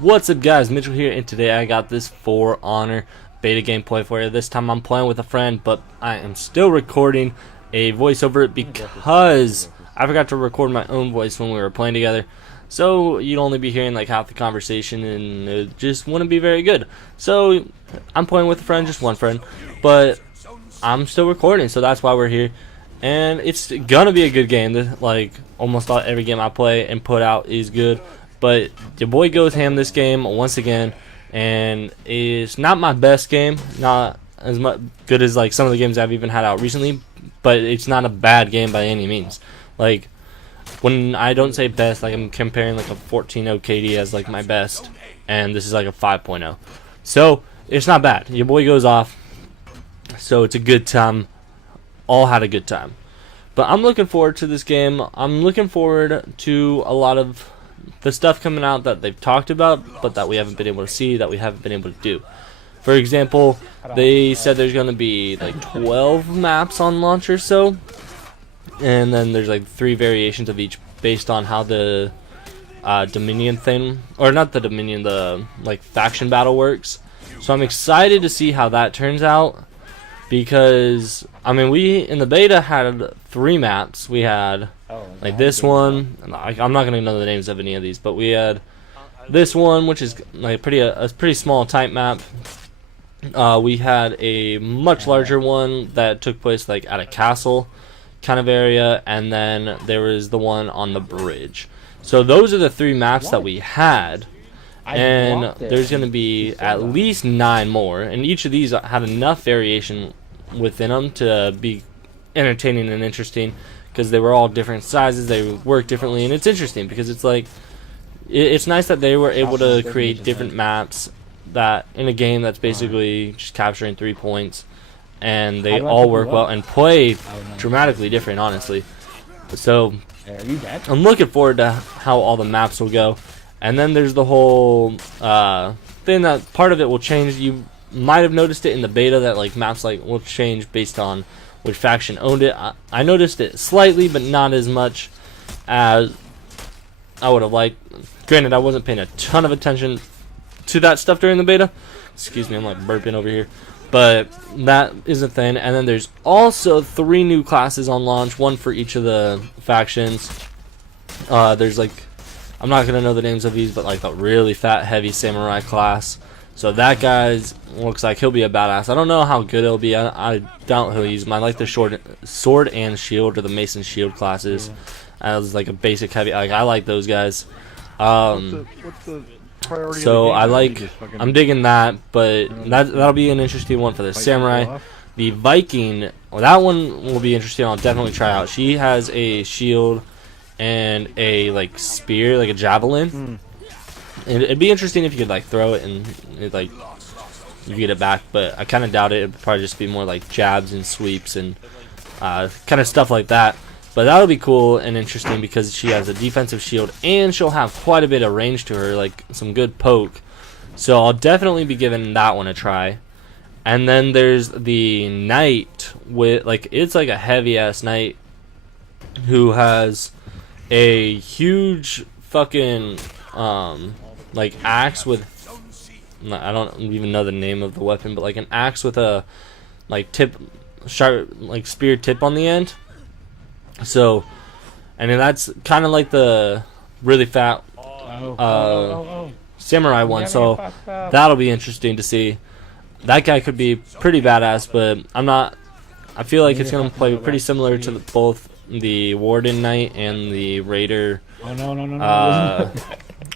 What's up guys, Mitchell here, and today I got this For Honor beta gameplay for you. This time I'm playing with a friend, but I am still recording a voice over it because I forgot to record my own voice when we were playing together. So you'd only be hearing like half the conversation and it just wouldn't be very good. So I'm playing with a friend, just one friend, but I'm still recording, so that's why we're here. And it's gonna be a good game. Like almost every game I play and put out is good. But your boy goes ham this game once again, and it's not my best game, not as good as like some of the games I've even had out recently, but it's not a bad game by any means. Like when I don't say best, like I'm comparing like a 14.0 KD as like my best, and this is like a 5.0. So it's not bad. Your boy goes off, so it's a good time. All had a good time. But I'm looking forward to this game. I'm looking forward to a lot of the stuff coming out that they've talked about, but that we haven't been able to see, that we haven't been able to do. For example, they said there's going to be like 12 maps on launch or so, and then there's like 3 variations of each based on how the Dominion thing, or not the Dominion, the like faction battle works. So I'm excited to see how that turns out, because I mean, we in the beta had 3 maps. We had like this one. I'm not gonna know the names of any of these, but we had this one, which is like a pretty small type map. We had a much larger one that took place like at a castle kind of area, and then there was the one on the bridge. So those are the 3 maps that we had. And there's going to be at least 9 more, and each of these have enough variation within them to be entertaining and interesting, because they were all different sizes, they work differently, and it's interesting because it's like it's nice that they were able to create different maps that in a game that's basically just capturing 3 points, and they all work well and play dramatically different, honestly. So I'm looking forward to how all the maps will go. And then there's the whole thing that part of it will change. You might have noticed it in the beta that like maps like will change based on which faction owned it. I noticed it slightly, but not as much as I would have liked. Granted, I wasn't paying a ton of attention to that stuff during the beta. Excuse me, I'm like burping over here. But that is a thing. And then there's also 3 new classes on launch, one for each of the factions. There's like, I'm not gonna know the names of these, but like a really fat, heavy samurai class. So that guy looks like he'll be a badass. I don't know how good it'll be. I doubt he'll use them. I like the short sword and shield, or the mason shield classes, as like a basic heavy. Like I like those guys. What's the priority so of the game? I'm digging that, but that'll be an interesting one for the samurai. The Viking, well, that one will be interesting. I'll definitely try out. She has a shield and a like spear, like a javelin. It'd be interesting if you could like throw it and like you get it back, but I kind of doubt it. It'd probably just be more like jabs and sweeps and kind of stuff like that. But that'll be cool and interesting because she has a defensive shield and she'll have quite a bit of range to her, like some good poke. So I'll definitely be giving that one a try. And then there's the knight with like, it's like a heavy ass knight who has a huge fucking like axe with, I don't even know the name of the weapon, but like an axe with a like sharp like spear tip on the end. So, and then that's kind of like the really fat samurai one. So that'll be interesting to see. That guy could be pretty badass, but I feel like it's gonna play pretty similar to both the Warden Knight and the Raider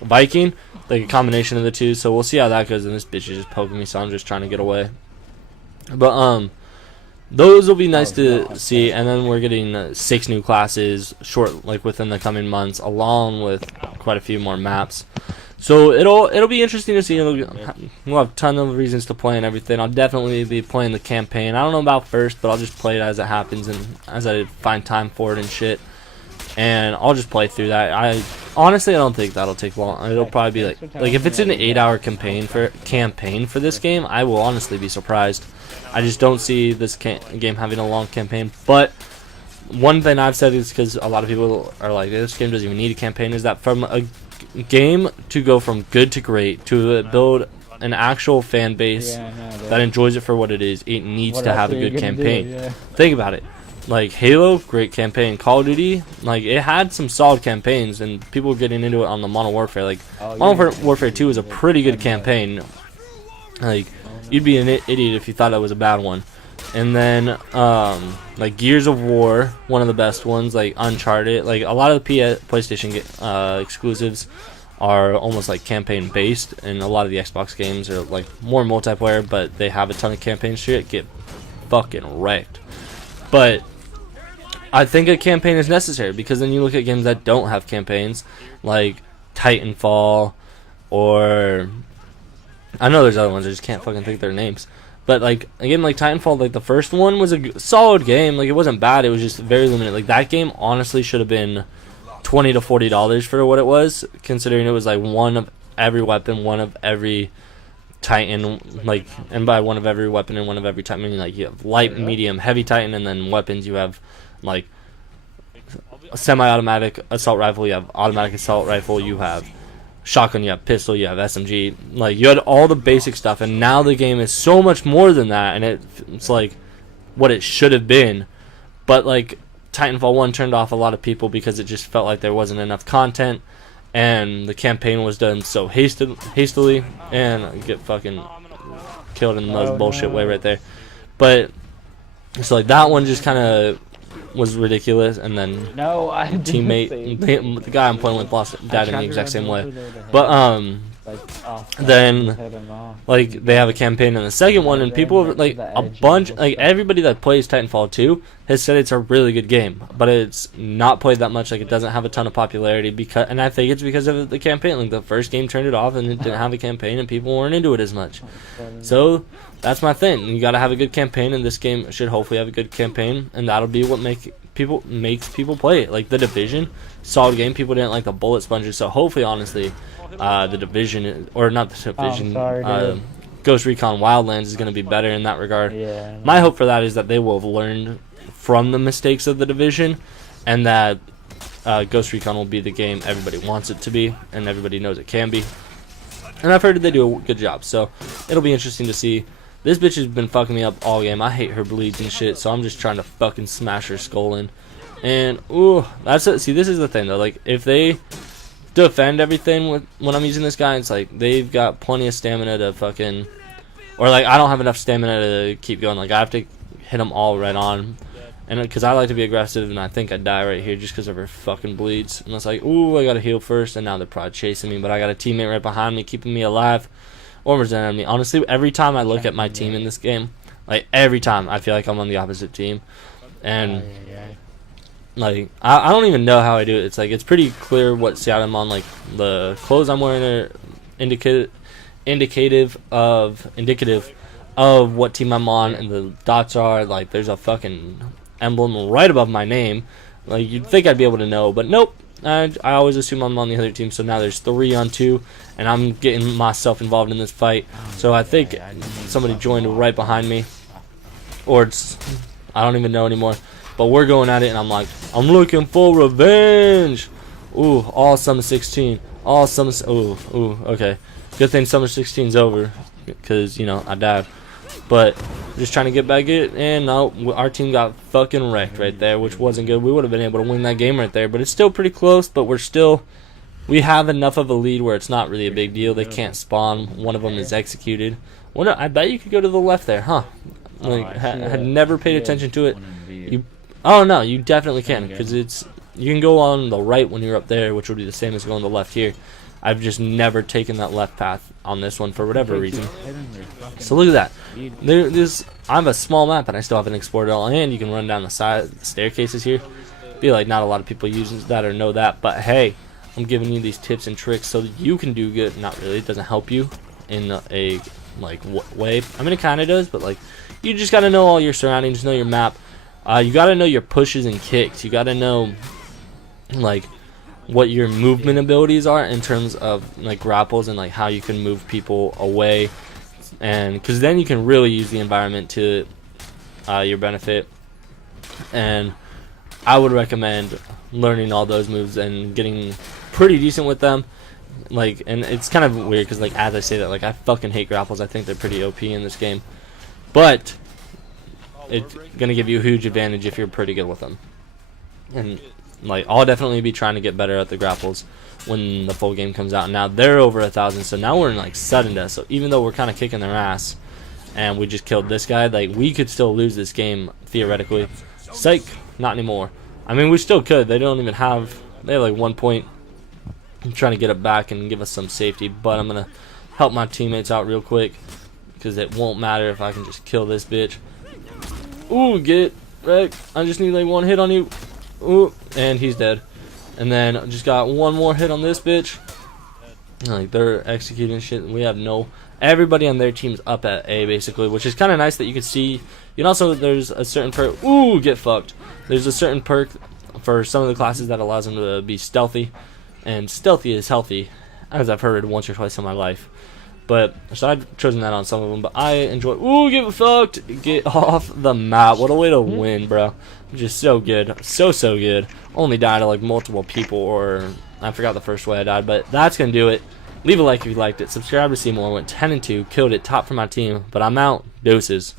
Viking, like a combination of the 2. So we'll see how that goes. And this bitch is just poking me, so I'm just trying to get away. But those will be nice to see. And then we're getting 6 new classes like within the coming months, along with quite a few more maps. So it'll be interesting to see. We'll have a ton of reasons to play and everything. I'll definitely be playing the campaign. I don't know about first, but I'll just play it as it happens and as I find time for it and shit. And I'll just play through that. I honestly don't think that'll take long. It'll probably be like if it's an 8-hour campaign for this game, I will honestly be surprised. I just don't see this game having a long campaign. But one thing I've said is, because a lot of people are like, this game doesn't even need a campaign, is that from game to go from good to great to build an actual fan base that enjoys it for what it is, it needs to have a good campaign. Think about it. Like Halo, great campaign. Call of Duty, like it had some solid campaigns, and people were getting into it on the Modern Warfare. Like Modern Warfare 2 is a pretty good campaign. Like you'd be an idiot if you thought that was a bad one. And then like Gears of War, one of the best ones. Like Uncharted, like a lot of the PlayStation exclusives are almost like campaign based, and a lot of the Xbox games are like more multiplayer, but they have a ton of campaign shit. Get fucking wrecked. But I think a campaign is necessary, because then you look at games that don't have campaigns, like Titanfall, or I know there's other ones, I just can't fucking think their names. But like a game like Titanfall, like the first one was a solid game. Like it wasn't bad, it was just very limited. Like that game honestly should have been $20 to $40 for what it was, considering it was like one of every weapon, one of every Titan, like, and by one of every weapon and one of every Titan, I mean like you have light, medium, heavy Titan, and then weapons you have like a semi-automatic assault rifle, you have automatic assault rifle, you have shotgun, you have pistol, you have SMG. Like you had all the basic stuff, and now the game is so much more than that, and it's like what it should have been. But like Titanfall 1 turned off a lot of people because it just felt like there wasn't enough content, and the campaign was done so hastily, and I get fucking killed in the most bullshit way right there. But so like that one just kind of was ridiculous, and then teammate, the guy I'm playing with died in the exact same way. But then like they have a campaign in the second one, and people like a bunch, like everybody that plays Titanfall 2 has said it's a really good game, but it's not played that much. Like it doesn't have a ton of popularity, because, and I think it's because of the campaign. Like the first game turned it off, and it didn't have a campaign, and people weren't into it as much. So that's my thing. You got to have a good campaign, and this game should hopefully have a good campaign, and that'll be what makes people play it. Like The Division, solid game. People didn't like the bullet sponges, so hopefully, honestly, The Division, or not The Division, Ghost Recon Wildlands is going to be better in that regard. My hope for that is that they will have learned from the mistakes of The Division, and that Ghost Recon will be the game everybody wants it to be, and everybody knows it can be. And I've heard they do a good job, so it'll be interesting to see. This bitch has been fucking me up all game. I hate her bleeds and shit, so I'm just trying to fucking smash her skull in. And, ooh, that's it. See, this is the thing, though. Like, if they defend everything when I'm using this guy, it's like they've got plenty of stamina to fucking... Or, like, I don't have enough stamina to keep going. Like, I have to hit them all right on. And because I like to be aggressive, and I think I die right here just because of her fucking bleeds. And it's like, ooh, I got to heal first, and now they're probably chasing me. But I got a teammate right behind me, keeping me alive. Or resenting me. Honestly, every time I look at my team in this game, like every time I feel like I'm on the opposite team, and like I don't even know how I do it. It's like it's pretty clear what side I'm on. Like the clothes I'm wearing are indicative of what team I'm on, and the dots are like there's a fucking emblem right above my name. Like you'd think I'd be able to know, but nope. I always assume I'm on the other team, so now there's 3-on-2, and I'm getting myself involved in this fight. So I think somebody joined right behind me, or it's, I don't even know anymore. But we're going at it, and I'm like, I'm looking for revenge. Ooh, all Summer 16, all Summer. Ooh, okay. Good thing Summer 16's over, because you know I died. But just trying to get back in, and no, our team got fucking wrecked right there, which wasn't good. We would have been able to win that game right there, but it's still pretty close. But we have enough of a lead where it's not really a big deal. They can't spawn. One of them is executed. I bet you could go to the left there, huh? Like, had never paid attention to it. Oh no, you definitely can, because you can go on the right when you're up there, which would be the same as going to the left here. I've just never taken that left path on this one for whatever reason. So look at that. I have a small map, and I still haven't explored it all. And you can run down the side staircases here. Feel like not a lot of people use that or know that, but hey, I'm giving you these tips and tricks so that you can do good. Not really. It doesn't help you in a like way. I mean, it kind of does, but like you just got to know all your surroundings, know your map. You got to know your pushes and kicks. You got to know like what your movement abilities are in terms of like grapples, and like how you can move people away, and because then you can really use the environment to your benefit. And I would recommend learning all those moves and getting pretty decent with them, Like, and it's kind of weird because, like, as I say that, like, I fucking hate grapples. I think they're pretty OP in this game, but it's gonna give you a huge advantage if you're pretty good with them. And like, I'll definitely be trying to get better at the grapples when the full game comes out. Now they're over 1,000, so now we're in like sudden death. So even though we're kind of kicking their ass, and we just killed this guy, like, we could still lose this game theoretically. Psych, not anymore. I mean, we still could. They don't even have. They have like 1 point. I'm trying to get it back and give us some safety, but I'm gonna help my teammates out real quick because it won't matter if I can just kill this bitch. Ooh, get wrecked. I just need like one hit on you. Ooh, and he's dead. And then I just got one more hit on this bitch. Like, they're executing shit. We have no. Everybody on their team's up at A basically, which is kind of nice that you can see. You know, also there's a certain perk. Ooh, get fucked. There's a certain perk for some of the classes that allows them to be stealthy, and stealthy is healthy, as I've heard once or twice in my life. But so I've chosen that on some of them. But I enjoy. Ooh, get fucked. Get off the map. What a way to win, bro. Just so good, so good. Only died to like multiple people, or I forgot the first way I died. But that's gonna do it. Leave a like if you liked it. Subscribe to see more. Went 10-2. Killed it. Top for my team. But I'm out. Deuces.